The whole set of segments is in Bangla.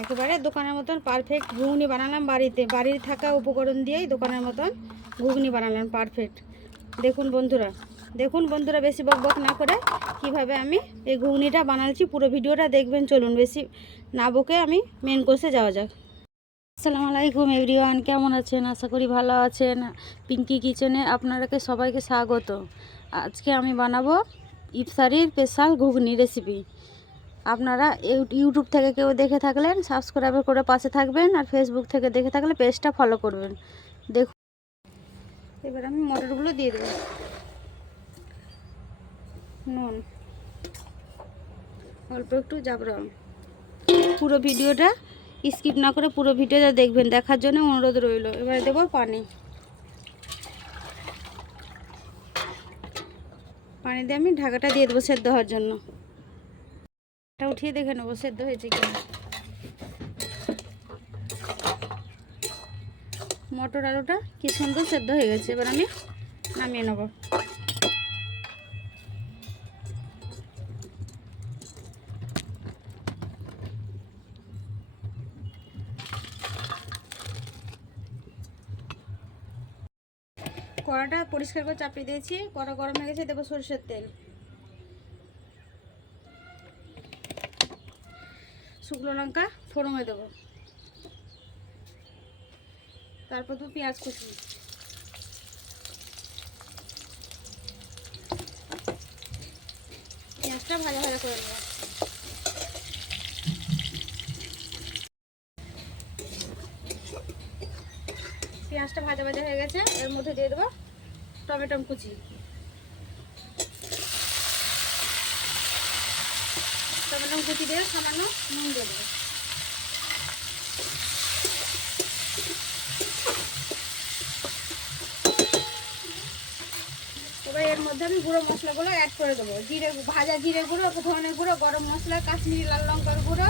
একেবারে দোকানের মতন পারফেক্ট ঘুগনি বানালাম বাড়িতে, বাড়ির থাকা উপকরণ দিয়েই দোকানের মতন ঘুগনি বানালাম পারফেক্ট। দেখুন বন্ধুরা বেশি বকবক না করে কিভাবে আমি এই ঘুগনিটা বানাচ্ছি পুরো ভিডিওটা দেখবেন। চলুন বেশি না বকে আমি মেন কোর্সে যাওয়া যাক। আসসালামু আলাইকুম এভরিওয়ান, কেমন আছেন? আশা করি ভালো আছেন। পিঙ্কি কিচেনে আপনাদেরকে সবাইকে স্বাগত। আজকে আমি বানাবো ইফতারির স্পেশাল ঘুগনি রেসিপি। আপনারা ইউটিউব থেকে কেউ দেখে থাকলেন সাবস্ক্রাইব করে পাশে থাকবেন, আর ফেসবুক থেকে দেখে থাকলে পেজটা ফলো করবেন। দেখুন এবার আমি মটরগুলো দিয়ে দেবো, নুন, অল্প একটু জাফরান। পুরো ভিডিওটা স্কিপ না করে পুরো ভিডিওটা দেখবেন, দেখার জন্য অনুরোধ রইল। এবারে দেবো পানি দিয়ে আমি ঢাকাটা দিয়ে দেবো সেদ্ধ হওয়ার জন্য। এটা উঠিয়ে দেখে নেবো সেদ্ধ হয়েছে কি। মটর আলুটা কি সুন্দর সেদ্ধ হয়ে গেছে, এবার আমি নামিয়ে নেব। কড়াটা পরিষ্কার করে চাপিয়ে দিয়েছি, কড়া গরম হয়ে গেছে, দেবো সরষের তেল, শুকনো লঙ্কা ফোড়নে দেবো, তারপর তো পেঁয়াজ কুচি, পেঁয়াজটা ভাজা ভাজা করে নেবো। পেঁয়াজটা ভাজা ভাজা হয়ে গেছে, এর মধ্যে দিয়ে দেবো টমেটো কুচি, টমেটো কুচি দিয়ে সামান্য নুন দিয়ে দেবো। এবার এর মধ্যে আমি গুঁড়ো মশলাগুলো অ্যাড করে দেবো। ভাজা জিরে গুঁড়ো, ধনের গুঁড়ো, গরম মশলা, কাশ্মীরি লাল লঙ্কার গুঁড়ো,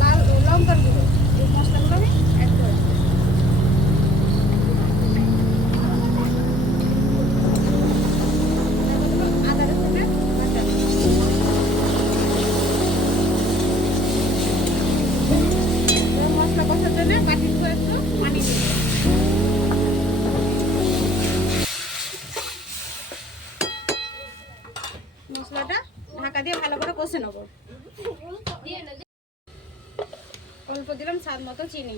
লাল লঙ্কার গুঁড়ো, এই মশলাগুলো আমি অ্যাড করে দেবো। আদা রসুনের বাটা, মশলা কষার জন্য বাটি করে একটু পানি দিয়ে দেবো। মশলাটা ঢাকা দিয়ে ভালো করে কষে নেবো। অল্প দিলাম স্বাদ মতো চিনি,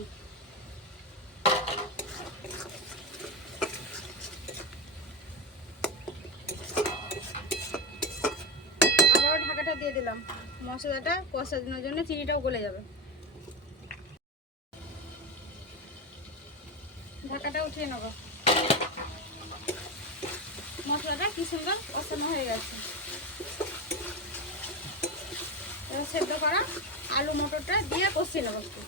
আবারও ঢাকাটা দিয়ে দিলাম। মশলাটা কষানোর জন্য চিনিটাও গলে যাবে। ঢাকাটা উঠিয়ে নেব। মশলাটা কি সুন্দর কষানো হয়ে গেছে। এবার সেদ্ধ করা আলু মটরটা দিয়ে কষিয়ে নেব একটু।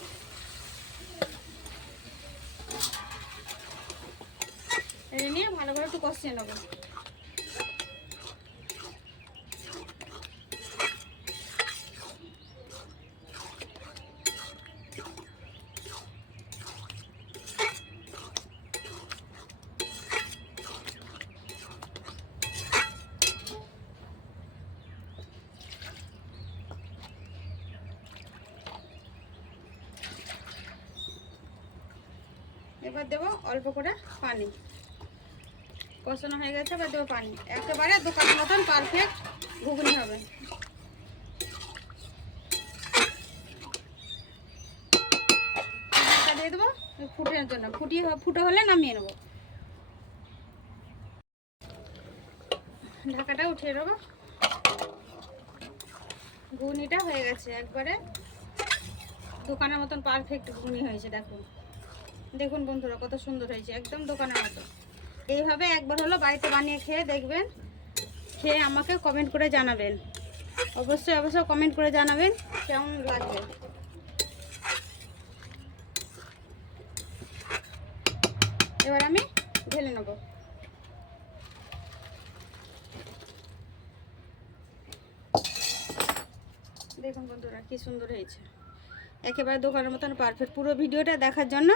এটা নিয়ে ভালো করে একটু কষিয়ে নেব। এবার দেবো অল্প করে পানি, কষানো হয়ে গেছে। এবার দেবো পানি, একেবারে দোকানের মতন পারফেক্ট ঘুগনি হবে। ঢাকা দিয়ে দেবো ফুটানোর জন্য, ফুটো হলে নামিয়ে নেবো। ঢাকাটা উঠিয়ে নেবো। ঘুগনিটা হয়ে গেছে, একবারে দোকানের মতন পারফেক্ট ঘুগনি হয়েছে। দেখুন বন্ধুরা কত সুন্দর হয়েছে, একদম দোকানের মতো। এইভাবে একবার হলো বাড়িতে বানিয়ে খেয়ে দেখবেন, খেয়ে আমাকে কমেন্ট করে জানাবেন। অবশ্যই কমেন্ট করে জানাবেন কেমন লাগবে। এবার আমি ঢেলে নেব। দেখুন বন্ধুরা কি সুন্দর হয়েছে, একেবারে দোকানের মতন পারফেক্ট। পুরো ভিডিওটা দেখার জন্য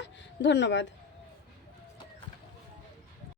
ধন্যবাদ।